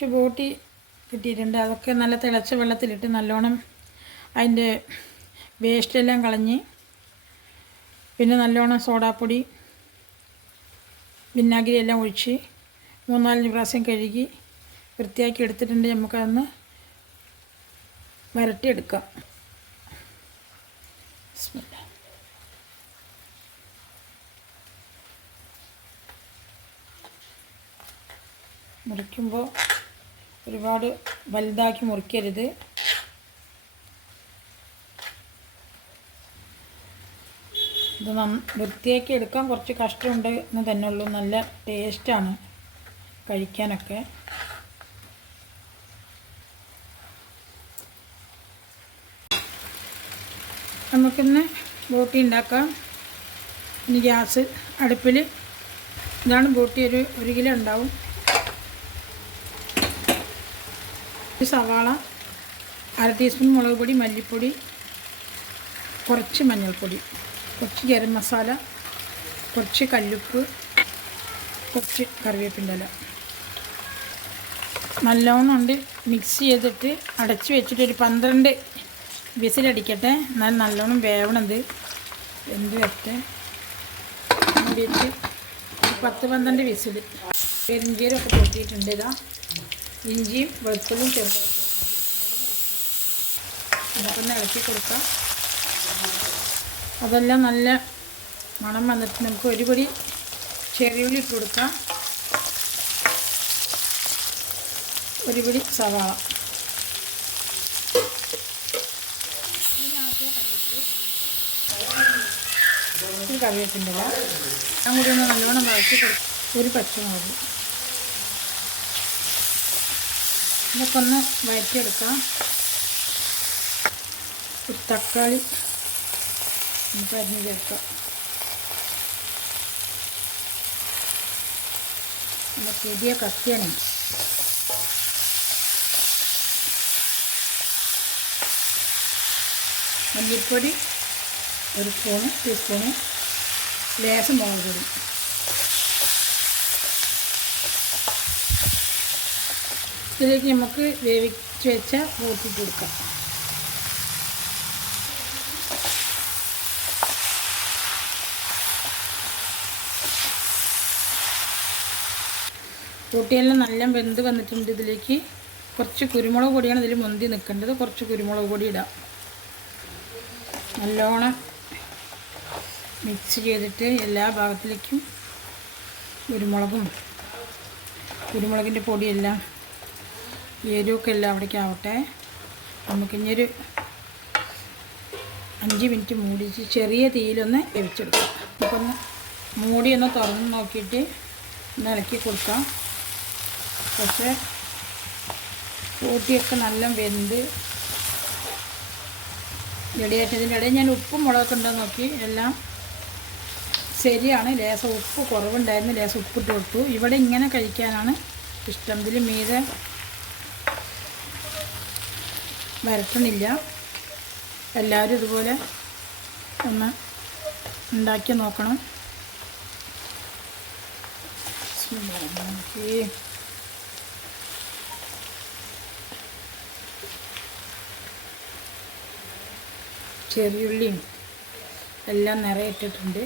കുറച്ച് ബോട്ടി കിട്ടിയിട്ടുണ്ട്. അതൊക്കെ നല്ല തിളച്ച വെള്ളത്തിലിട്ട് നല്ലോണം അതിൻ്റെ വേസ്റ്റെല്ലാം കളഞ്ഞ് പിന്നെ നല്ലോണം സോഡാപ്പൊടി വിനാഗിരി എല്ലാം ഒഴിച്ച് 3-4 പ്രാവശ്യം കഴുകി വൃത്തിയാക്കി എടുത്തിട്ടുണ്ട്. നമുക്കതൊന്ന് വരട്ടിയെടുക്കാം. മുറിക്കുമ്പോൾ ഒരുപാട് വലുതാക്കി മുറിക്കരുത്. ഇത് വൃത്തിയാക്കി എടുക്കാൻ കുറച്ച് കഷ്ടമുണ്ട് എന്ന് തന്നെ ഉള്ളൂ. നല്ല ടേസ്റ്റാണ് കഴിക്കാനൊക്കെ. നമുക്കിന്ന് ബോട്ടി ഉണ്ടാക്കാം. ഇനി ഗ്യാസ് അടുപ്പിൽ ഇതാണ് ബോട്ടി. ഒരു കിലോ ഉണ്ടാവും. സവാള, 1/2 ടീസ്പൂൺ മുളക് പൊടി, മല്ലിപ്പൊടി, കുറച്ച് മഞ്ഞൾപ്പൊടി, കുറച്ച് ഗരം മസാല, കുറച്ച് കല്ലുപ്പ്, കുറച്ച് കറിവേപ്പിൻ്റെ ഇല. നല്ലോണം ഉണ്ട് മിക്സ് ചെയ്തിട്ട് അടച്ച് വെച്ചിട്ട് ഒരു 12 വിസിലടിക്കട്ടെ. എന്നാൽ നല്ലോണം വേവണത് എന്ത് വരട്ടെ. വെച്ച് 10-12 വിസിൽ. പെരിഞ്ചീരമൊക്കെ പൊട്ടിയിട്ടുണ്ട്. ഇതാ ഇഞ്ചിയും വെളുത്തുള്ളിയും ചെറുതായിട്ട് നമുക്കൊന്ന് ഇളക്കി കൊടുക്കാം. അതെല്ലാം നല്ല മണം വന്നിട്ട് നമുക്ക് ഒരു പൊടി ചെറിയുള്ളി ഇട്ട് കൊടുക്കാം. ഒരു പൊടി സവാള, കറിവേപ്പിൻ്റെ ഇല എല്ലാം കൂടി ഒന്ന് നല്ലോണം വഴറ്റി കൊടുക്കും. ഒരു പച്ചമുളക് ഇതൊക്കെ ഒന്ന് വഴറ്റിയെടുക്കാം. ഒരു തക്കാളി നമുക്ക് അരിഞ്ഞ് ചേർക്കാം. നല്ല പുതിയ കത്തിയാണ്. മല്ലിപ്പൊടി 1 ടീസ്പൂണ്, ലേശം മുളക് പൊടി. ഇതിലേക്ക് നമുക്ക് വേവിച്ച് വെച്ച ബോട്ടിട്ട് കൊടുക്കാം. ബോട്ടിയെല്ലാം നല്ല വെന്ത് വന്നിട്ടുണ്ട്. ഇതിലേക്ക് കുറച്ച് കുരുമുളക് പൊടിയാണ് ഇതിൽ മുന്തി നിൽക്കേണ്ടത്. കുറച്ച് കുരുമുളക് പൊടി ഇടാം. നല്ലോണം മിക്സ് ചെയ്തിട്ട് എല്ലാ ഭാഗത്തിലേക്കും കുരുമുളകിൻ്റെ പൊടിയെല്ലാം എരിവൊക്കെ എല്ലാം അവിടേക്ക് ആവട്ടെ. നമുക്കിഞ്ഞൊരു 5 മിനിറ്റ് മൂടിച്ച് ചെറിയ തീയിലൊന്ന് വേവിച്ചെടുക്കാം. നമുക്കൊന്ന് മൂടിയൊന്ന് തുറന്ന് നോക്കിയിട്ട് ഒന്ന് ഇളക്കി കൊടുക്കാം. പക്ഷേ ബോട്ടിയൊക്കെ നല്ല വെന്ത് റെഡിയായിട്ടതിൻ്റെ ഇടയിൽ ഞാൻ ഉപ്പും മുളകൊക്കെ ഉണ്ടോ നോക്കി. എല്ലാം ശരിയാണ്. ലേശം ഉപ്പ് കുറവുണ്ടായിരുന്നു. ലേശം ഉപ്പിട്ട് കൊടുത്തു. ഇവിടെ ഇങ്ങനെ കഴിക്കാനാണ് ഇഷ്ടം. ഇതിൽ മീതെ വരട്ടണില്ല. എല്ലാവരും ഇതുപോലെ ഒന്ന് ഉണ്ടാക്കി നോക്കണം. ചെറിയുള്ളിയും എല്ലാം നിറയിട്ടിട്ടുണ്ട്.